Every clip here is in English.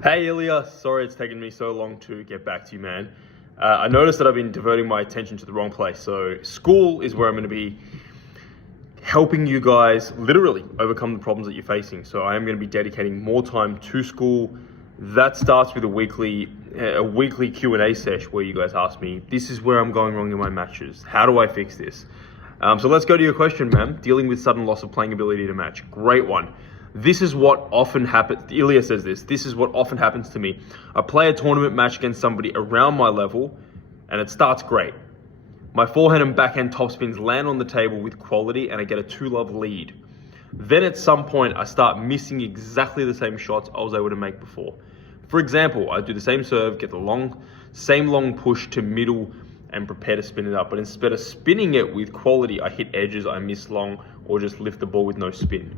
Hey Ilya, sorry it's taken me so long to get back to you, man. I noticed that I've been diverting my attention to the wrong place. So school is where I'm going to be helping you guys literally overcome the problems that you're facing. So I am going to be dedicating more time to school. That starts with a weekly Q&A sesh where you guys ask me, this is where I'm going wrong in my matches. How do I fix this? So let's go to your question, ma'am. Dealing with sudden loss of playing ability to match. Great one. This is what often happens. Ilya says this is what often happens to me. I play a tournament match against somebody around my level and it starts great. My forehand and backhand topspins land on the table with quality and I get a 2-love lead. Then at some point I start missing exactly the same shots I was able to make before. For example, I do the same serve, get the same long push to middle and prepare to spin it up. But instead of spinning it with quality, I hit edges, I miss long, or just lift the ball with no spin.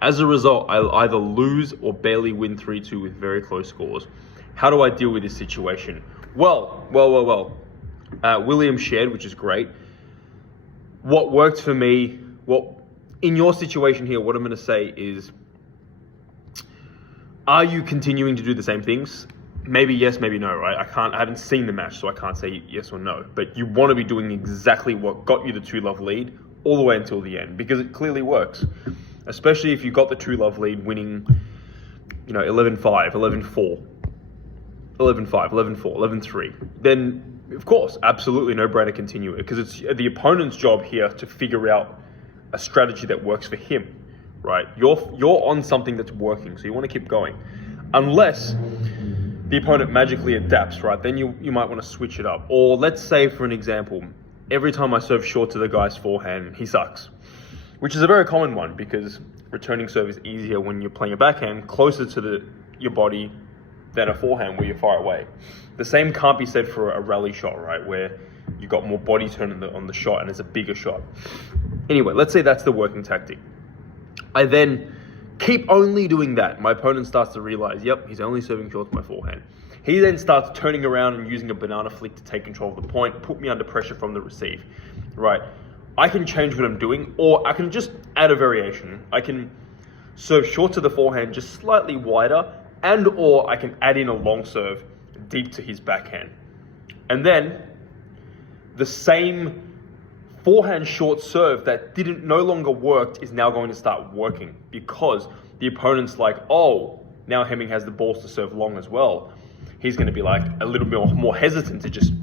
As a result, I'll either lose or barely win 3-2 with very close scores. How do I deal with this situation? Well. William shared, which is great. What worked for me, in your situation here, what I'm going to say is, are you continuing to do the same things? Maybe yes, maybe no, right? I haven't seen the match, so I can't say yes or no. But you want to be doing exactly what got you the 2-love lead all the way until the end, because it clearly works. Especially if you got the 2-love lead winning, 11-5, 11-4, 11-5, 11-4, 11-3, then of course, absolutely no brainer continue it, because it's the opponent's job here to figure out a strategy that works for him, right? You're on something that's working, so you want to keep going. Unless the opponent magically adapts, right? Then you might want to switch it up. Or let's say, for an example, every time I serve short to the guy's forehand, he sucks. Which is a very common one because returning serve is easier when you're playing a backhand closer to your body than a forehand where you're far away. The same can't be said for a rally shot, right? Where you got more body turn on the shot and it's a bigger shot. Anyway, let's say that's the working tactic. I then keep only doing that. My opponent starts to realize, yep, he's only serving short to my forehand. He then starts turning around and using a banana flick to take control of the point, put me under pressure from the receive, right? I can change what I'm doing, or I can just add a variation. I can serve short to the forehand, just slightly wider, or I can add in a long serve deep to his backhand. And then the same forehand short serve that no longer worked is now going to start working because the opponent's like, oh, now Hemming has the balls to serve long as well. He's going to be like a little bit more hesitant to just.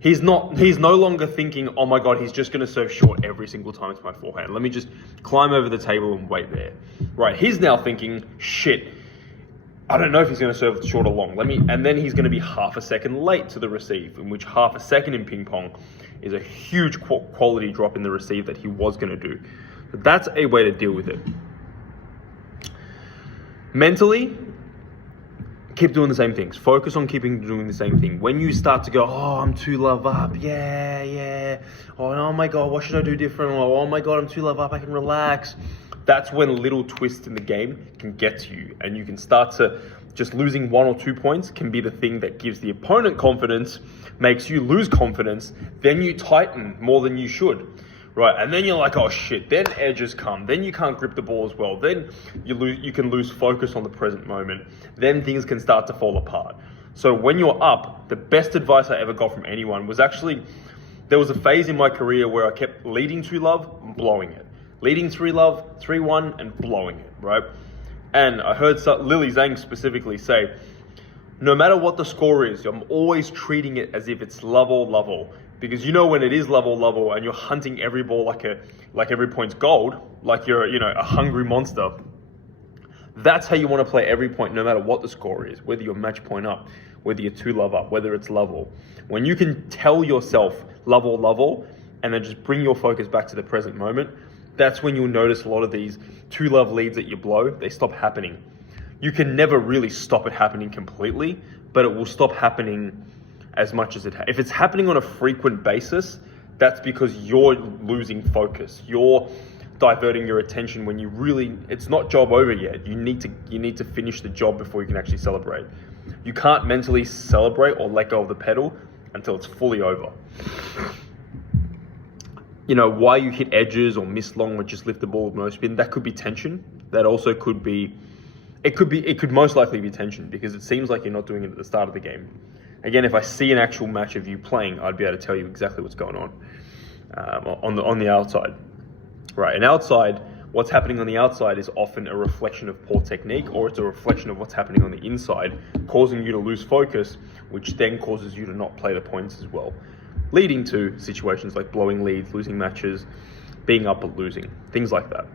He's no longer thinking, oh my God, he's just going to serve short every single time it's my forehand. Let me just climb over the table and wait there. Right, he's now thinking, shit, I don't know if he's going to serve short or long. And then he's going to be half a second late to the receive, in which half a second in ping pong is a huge quality drop in the receive that he was going to do. So that's a way to deal with it. Mentally, keep doing the same things. Focus on doing the same thing. When you start to go, oh, I'm 2-love up. Yeah. Oh my God, what should I do different? Oh my God, I'm 2-love up. I can relax. That's when little twists in the game can get to you. And you can start to just losing 1 or 2 points can be the thing that gives the opponent confidence, makes you lose confidence. Then you tighten more than you should. Right, and then you're like, oh shit, then edges come, then you can't grip the ball as well, then you can lose focus on the present moment, then things can start to fall apart. So when you're up, the best advice I ever got from anyone was actually, there was a phase in my career where I kept leading 2-love and blowing it. Leading 3-love, 3-1 and blowing it, right? And I heard Lily Zhang specifically say, no matter what the score is, I'm always treating it as if it's level. Because when it is level and you're hunting every ball like every point's gold, like you're a hungry monster, that's how you want to play every point no matter what the score is, whether you're match point up, whether you're 2-love up, whether it's level. When you can tell yourself level, and then just bring your focus back to the present moment, that's when you'll notice a lot of these 2-love leads that you blow, they stop happening. You can never really stop it happening completely, but it will stop happening as much as if it's happening on a frequent basis, that's because you're losing focus. You're diverting your attention when it's not job over yet. You need to finish the job before you can actually celebrate. You can't mentally celebrate or let go of the pedal until it's fully over. Why you hit edges or miss long or just lift the ball with no spin, that could be tension. That also could be It could most likely be tension because it seems like you're not doing it at the start of the game. Again, if I see an actual match of you playing, I'd be able to tell you exactly what's going on the outside, right? And outside, what's happening on the outside is often a reflection of poor technique, or it's a reflection of what's happening on the inside, causing you to lose focus, which then causes you to not play the points as well, leading to situations like blowing leads, losing matches, being up but losing, things like that.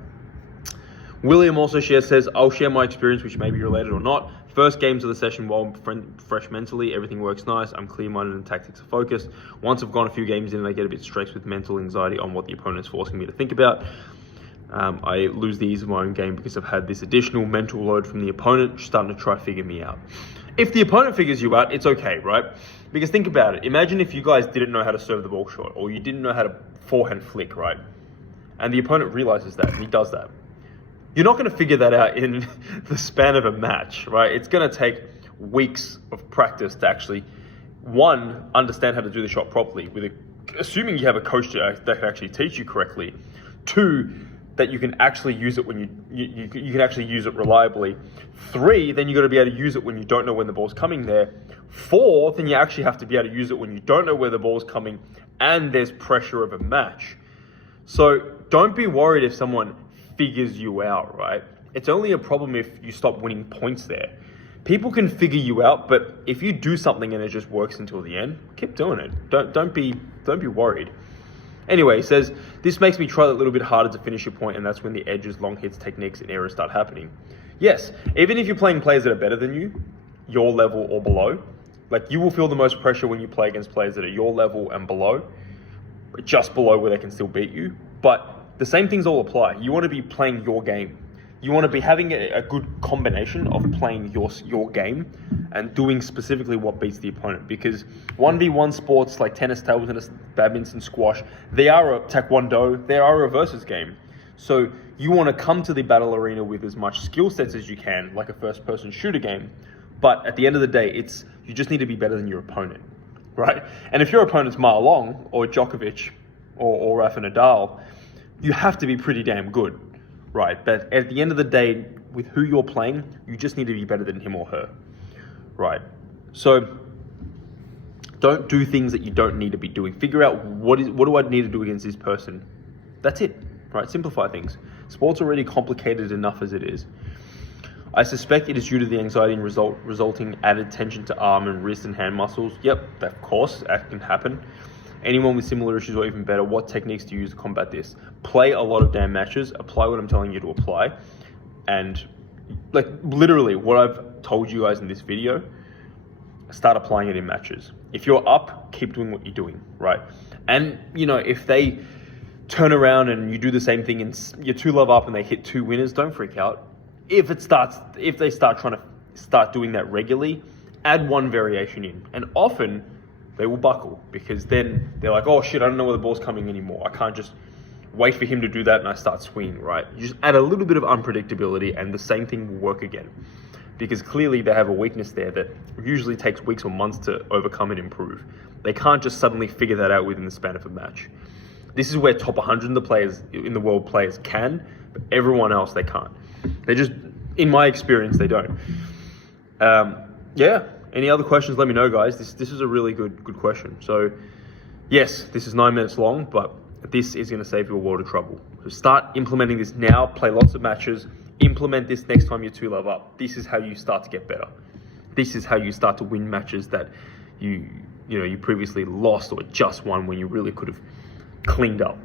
William also says, I'll share my experience, which may be related or not. First games of the session, while I'm fresh mentally, everything works nice. I'm clear-minded and tactics are focused. Once I've gone a few games in, I get a bit stressed with mental anxiety on what the opponent's forcing me to think about. I lose the ease of my own game because I've had this additional mental load from the opponent starting to try to figure me out. If the opponent figures you out, it's okay, right? Because think about it. Imagine if you guys didn't know how to serve the ball short, or you didn't know how to forehand flick, right? And the opponent realizes that, and he does that. You're not going to figure that out in the span of a match, right? It's going to take weeks of practice to actually, one, understand how to do the shot properly, assuming you have a coach that can actually teach you correctly. Two, that you can actually use it when you can actually use it reliably. Three, then you got to be able to use it when you don't know when the ball's coming there. Four, then you actually have to be able to use it when you don't know where the ball's coming and there's pressure of a match. So don't be worried if someone figures you out, right? It's only a problem if you stop winning points there. People can figure you out, but if you do something and it just works until the end, keep doing it. Don't be worried. Anyway, he says, this makes me try a little bit harder to finish your point, and that's when the edges, long hits, techniques, and errors start happening. Yes, even if you're playing players that are better than you, your level or below, like you will feel the most pressure when you play against players that are your level and below, just below where they can still beat you. But the same things all apply. You want to be playing your game. You want to be having a good combination of playing your game and doing specifically what beats the opponent. Because 1v1 sports like tennis, table tennis, badminton, squash, they are a taekwondo, they are a versus game. So you want to come to the battle arena with as much skill sets as you can, like a first-person shooter game. But at the end of the day, you just need to be better than your opponent, right? And if your opponent's Ma Long or Djokovic or Rafa Nadal, you have to be pretty damn good, right? But at the end of the day, with who you're playing, you just need to be better than him or her, right? So don't do things that you don't need to be doing. Figure out what do I need to do against this person. That's it, right? Simplify things. Sport's already complicated enough as it is. I suspect it is due to the anxiety and resulting added tension to arm and wrist and hand muscles. Yep, of course, that can happen. Anyone with similar issues or even better, what techniques do you use to combat this? Play a lot of damn matches, apply what I'm telling you to apply, and like literally what I've told you guys in this video, start applying it in matches. If you're up, keep doing what you're doing, right? And if they turn around and you do the same thing and you're 2-love up and they hit 2 winners, don't freak out. If they start trying to start doing that regularly, add one variation in, and often they will buckle because then they're like, oh shit, I don't know where the ball's coming anymore. I can't just wait for him to do that and I start swinging, right? You just add a little bit of unpredictability and the same thing will work again. Because clearly they have a weakness there that usually takes weeks or months to overcome and improve. They can't just suddenly figure that out within the span of a match. This is where top 100 of the players in the world players can, but everyone else they can't. They just, in my experience, they don't. Yeah. Any other questions, let me know, guys. This is a really good question. So, yes, this is 9 minutes long, but this is going to save you a world of trouble. So start implementing this now. Play lots of matches. Implement this next time you're 2-love up. This is how you start to get better. This is how you start to win matches that you previously lost or just won when you really could have cleaned up.